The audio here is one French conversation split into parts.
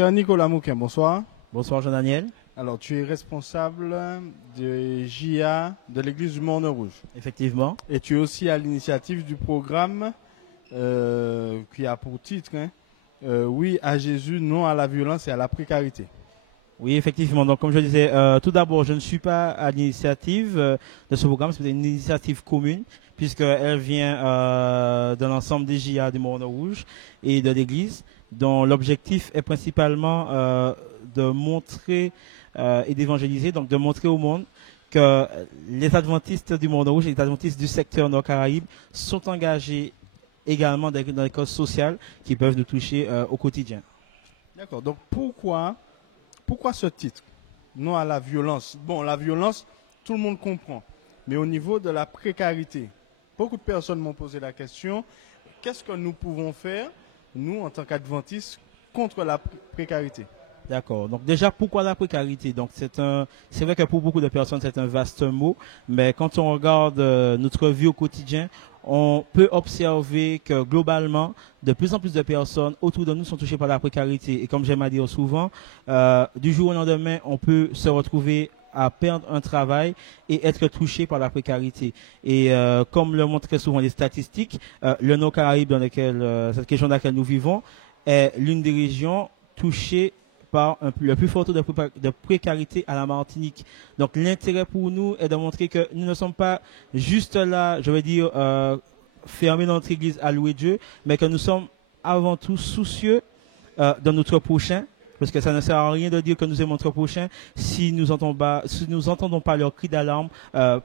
Frère Nicolas Mouquin, bonsoir. Bonsoir Jean-Daniel. Alors, tu es responsable de JA de l'Église du Morne-Rouge. Effectivement. Et tu es aussi à l'initiative du programme qui a pour titre Oui à Jésus, non à la violence et à la précarité. Oui, effectivement. Donc, comme je disais, tout d'abord, je ne suis pas à l'initiative de ce programme. C'est une initiative commune, puisqu'elle vient de l'ensemble des JA du Morne-Rouge et de l'Église, dont l'objectif est principalement de montrer et d'évangéliser, donc de montrer au monde que les adventistes du Morne-Rouge et les adventistes du secteur Nord-Caraïbe sont engagés également dans les causes sociales qui peuvent nous toucher au quotidien. D'accord. Donc, pourquoi ce titre? Non à la violence. Bon, la violence, tout le monde comprend. Mais au niveau de la précarité, beaucoup de personnes m'ont posé la question, qu'est-ce que nous pouvons faire, nous, en tant qu'adventistes, contre la précarité? D'accord. Donc déjà, pourquoi la précarité? Donc c'est vrai que pour beaucoup de personnes, c'est un vaste mot, mais quand on regarde notre vie au quotidien, on peut observer que globalement, de plus en plus de personnes autour de nous sont touchées par la précarité. Et comme j'aime à dire souvent, du jour au lendemain, on peut se retrouver à perdre un travail et être touché par la précarité. Et comme le montrent très souvent les statistiques, le Nord-Caraïbe dans lequel cette région dans laquelle nous vivons est l'une des régions touchées par le plus fort taux de précarité à la Martinique. Donc l'intérêt pour nous est de montrer que nous ne sommes pas juste là, je veux dire, fermés dans notre église à louer Dieu, mais que nous sommes avant tout soucieux de notre prochain, parce que ça ne sert à rien de dire que nous aimons notre prochain si nous n'entendons pas leur cri d'alarme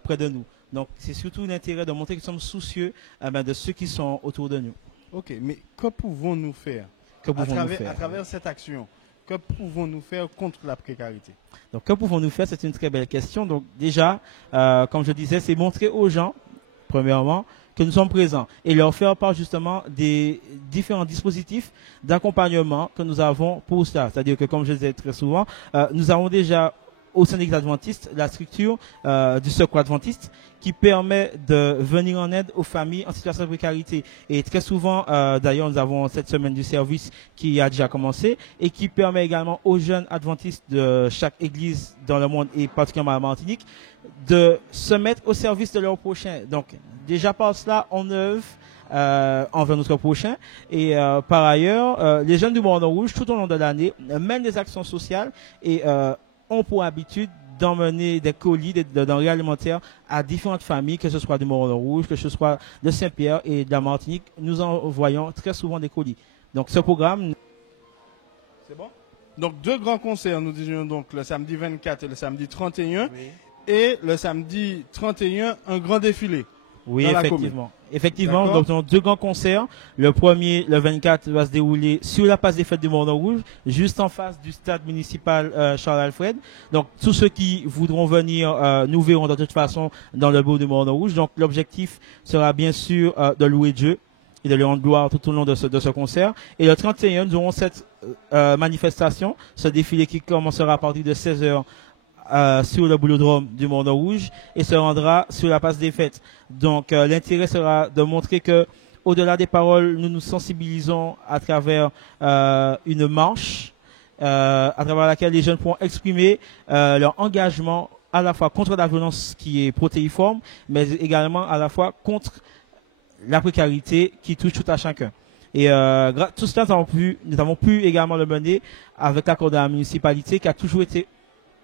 près de nous. Donc c'est surtout l'intérêt de montrer que nous sommes soucieux de ceux qui sont autour de nous. Ok, mais que pouvons-nous faire à travers cette action? Que pouvons-nous faire contre la précarité? Donc, que pouvons-nous faire? C'est une très belle question. Donc, déjà, comme je disais, c'est montrer aux gens, premièrement, que nous sommes présents et leur faire part justement des différents dispositifs d'accompagnement que nous avons pour ça. C'est-à-dire que, comme je disais très souvent, nous avons déjà au sein de l'Église adventiste la structure du secours adventiste qui permet de venir en aide aux familles en situation de précarité. Et très souvent, d'ailleurs, nous avons cette semaine du service qui a déjà commencé et qui permet également aux jeunes adventistes de chaque église dans le monde et particulièrement à la Martinique de se mettre au service de leur prochain. Donc, déjà par cela, on œuvre envers notre prochain. Et par ailleurs, les jeunes du Morne-Rouge, tout au long de l'année, mènent des actions sociales et ont pour habitude d'emmener des colis, des denrées alimentaires à différentes familles, que ce soit du Morne-Rouge, que ce soit de Saint-Pierre et de la Martinique. Nous envoyons très souvent des colis. Donc ce programme... C'est bon? Donc deux grands concerts, nous disions donc le samedi 24 et le samedi 31. Oui. Et le samedi 31, un grand défilé. Oui, effectivement. Effectivement, donc nous avons deux grands concerts. Le premier, le 24, va se dérouler sur la place des fêtes du Morne-Rouge, juste en face du stade municipal Charles-Alfred. Donc tous ceux qui voudront venir, nous verrons de toute façon dans le beau du Morne-Rouge. Donc l'objectif sera bien sûr de louer Dieu et de lui rendre gloire tout au long de ce concert. Et le 31, nous aurons cette manifestation, ce défilé qui commencera à partir de 16h. Sur le boulodrome du Morne-Rouge et se rendra sur la place des fêtes. Donc l'intérêt sera de montrer que au-delà des paroles, nous nous sensibilisons à travers une marche à travers laquelle les jeunes pourront exprimer leur engagement à la fois contre la violence qui est protéiforme, mais également à la fois contre la précarité qui touche tout à chacun. Et tout cela, nous avons pu également le mener avec l'accord de la municipalité qui a toujours été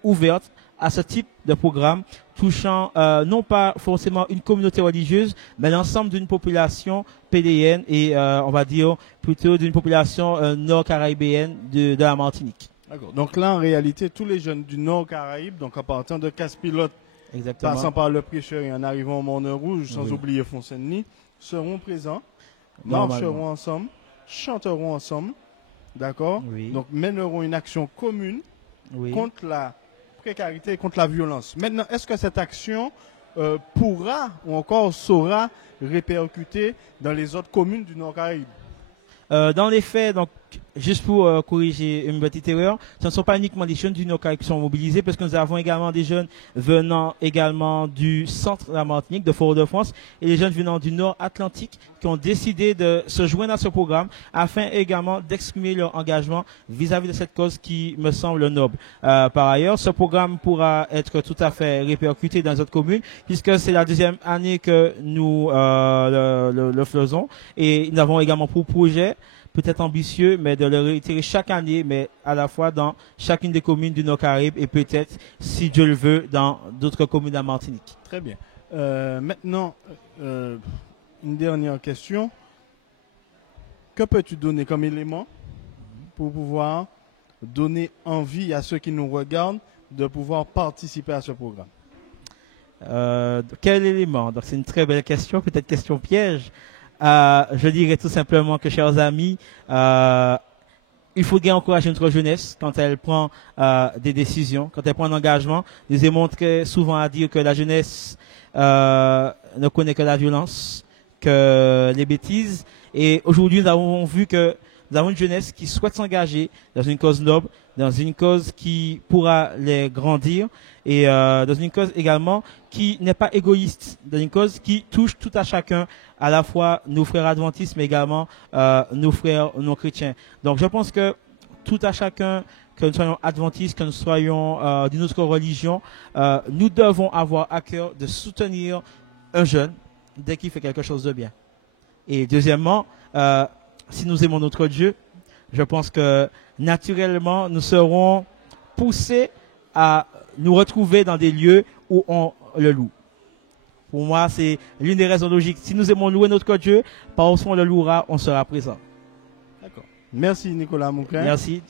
ouverte à ce type de programme touchant non pas forcément une communauté religieuse, mais l'ensemble d'une population pédéenne et on va dire plutôt d'une population nord-caribéenne de la Martinique. D'accord. Donc là, en réalité, tous les jeunes du Nord-Caraïbe, donc en partant de Casse-Pilote, passant par le Prêcheur et en arrivant au Morne-Rouge, sans oublier Font-Saint-Denis, seront présents, marcheront ensemble, chanteront ensemble, d'accord? Oui. Donc mèneront une action commune contre la précarité et contre la violence. Maintenant, est-ce que cette action pourra ou encore saura répercuter dans les autres communes du Nord-Caraïbe? Dans les faits, donc, juste pour corriger une petite erreur, ce ne sont pas uniquement les jeunes du Nord qui sont mobilisés, parce que nous avons également des jeunes venant également du centre de la Martinique, de Fort-de-France, et les jeunes venant du Nord Atlantique qui ont décidé de se joindre à ce programme afin également d'exprimer leur engagement vis-à-vis de cette cause qui me semble noble. Par ailleurs, ce programme pourra être tout à fait répercuté dans notre commune, puisque c'est la deuxième année que nous le faisons, et nous avons également pour projet peut-être ambitieux, mais de le réitérer chaque année, mais à la fois dans chacune des communes du Nord-Caraïbe et peut-être, si Dieu le veut, dans d'autres communes de la Martinique. Très bien. Maintenant, une dernière question. Que peux-tu donner comme élément pour pouvoir donner envie à ceux qui nous regardent de pouvoir participer à ce programme? Quel élément? Donc c'est une très belle question, peut-être question piège. Je dirais tout simplement que, chers amis, il faudrait encourager notre jeunesse quand elle prend des décisions, quand elle prend un engagement. Nous avons montré souvent à dire que la jeunesse ne connaît que la violence, que les bêtises. Et aujourd'hui, nous avons vu que nous avons une jeunesse qui souhaite s'engager dans une cause noble, dans une cause qui pourra les grandir, et dans une cause également qui n'est pas égoïste, dans une cause qui touche tout à chacun, à la fois nos frères adventistes, mais également nos frères non chrétiens. Donc je pense que tout à chacun, que nous soyons adventistes, que nous soyons d'une autre religion, nous devons avoir à cœur de soutenir un jeune dès qu'il fait quelque chose de bien. Et deuxièmement, si nous aimons notre Dieu, je pense que naturellement, nous serons poussés à nous retrouver dans des lieux où on le loue. Pour moi, c'est l'une des raisons logiques. Si nous aimons louer notre Dieu, par où on le louera, on sera présent. D'accord. Merci Nicolas Mouquin. Merci.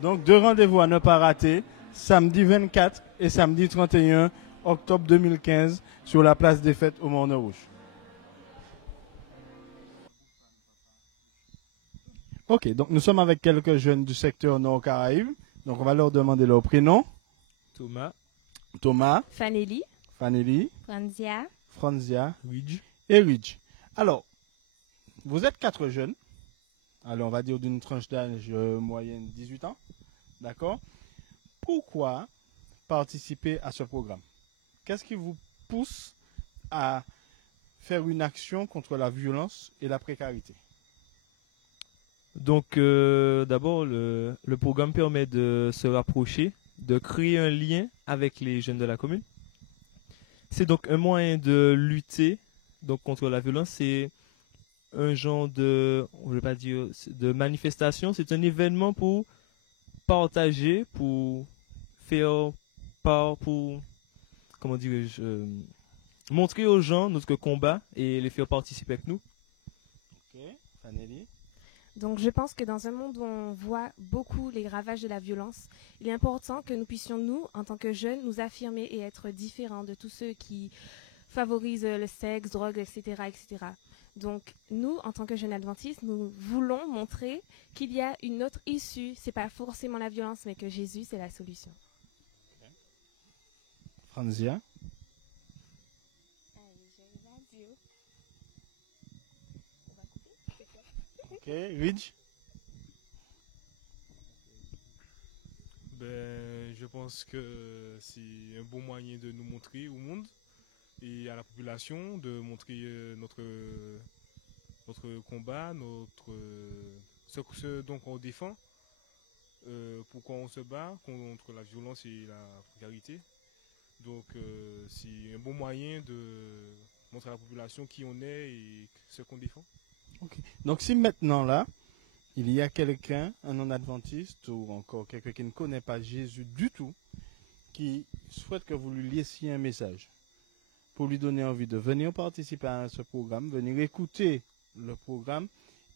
Donc, 2 rendez-vous à ne pas rater, samedi 24 et samedi 31 octobre 2015 sur la place des Fêtes au Morne-Rouge. Ok, donc nous sommes avec quelques jeunes du secteur Nord-Caraïbe. Donc on va leur demander leur prénom. Thomas. Fanelli. Franzia. Et Ridge. Alors, vous êtes 4 jeunes. Alors on va dire d'une tranche d'âge moyenne 18 ans. D'accord? Pourquoi participer à ce programme? Qu'est-ce qui vous pousse à faire une action contre la violence et la précarité? Donc, d'abord, le programme permet de se rapprocher, de créer un lien avec les jeunes de la commune. C'est donc un moyen de lutter donc, contre la violence. C'est un genre de, je vais pas dire, de manifestation. C'est un événement pour partager, pour faire part, pour, comment dirais-je, montrer aux gens notre combat et les faire participer avec nous. Ok, Fanelli. Donc je pense que dans un monde où on voit beaucoup les ravages de la violence, il est important que nous puissions, nous, en tant que jeunes, nous affirmer et être différents de tous ceux qui favorisent le sexe, drogue, etc., etc. Donc nous, en tant que jeunes adventistes, nous voulons montrer qu'il y a une autre issue. Ce n'est pas forcément la violence, mais que Jésus, c'est la solution. Franzia. Ok, Ridge. Je pense que c'est un bon moyen de nous montrer au monde et à la population, de montrer notre combat, ce dont on défend, pourquoi on se bat contre la violence et la précarité. Donc c'est un bon moyen de montrer à la population qui on est et ce qu'on défend. Okay. Donc si maintenant là, il y a quelqu'un, un non-adventiste ou encore quelqu'un qui ne connaît pas Jésus du tout, qui souhaite que vous lui laissiez un message pour lui donner envie de venir participer à ce programme, venir écouter le programme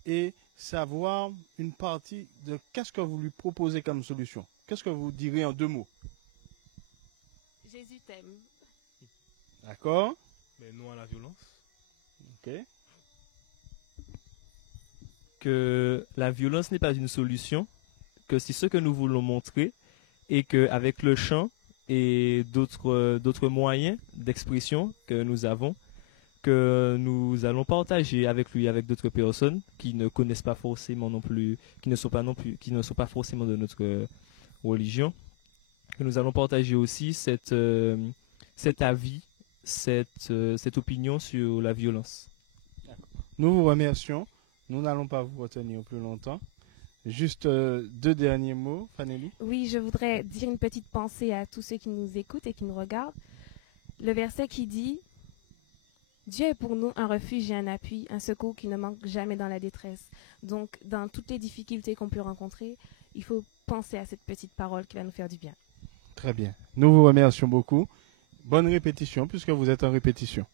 et savoir une partie de qu'est-ce que vous lui proposez comme solution. Qu'est-ce que vous direz en 2 mots? Jésus t'aime. D'accord? Mais non à la violence. Ok. Que la violence n'est pas une solution, que c'est ce que nous voulons montrer et qu'avec le chant et d'autres moyens d'expression que nous avons, que nous allons partager avec lui, avec d'autres personnes qui ne connaissent pas forcément non plus, qui ne sont pas forcément de notre religion. Que nous allons partager aussi cet avis, cette opinion sur la violence. Nous vous remercions. Nous n'allons pas vous retenir plus longtemps. Juste 2 derniers mots, Fanelli. Oui, je voudrais dire une petite pensée à tous ceux qui nous écoutent et qui nous regardent. Le verset qui dit « Dieu est pour nous un refuge et un appui, un secours qui ne manque jamais dans la détresse. » Donc, dans toutes les difficultés qu'on peut rencontrer, il faut penser à cette petite parole qui va nous faire du bien. Très bien. Nous vous remercions beaucoup. Bonne répétition puisque vous êtes en répétition.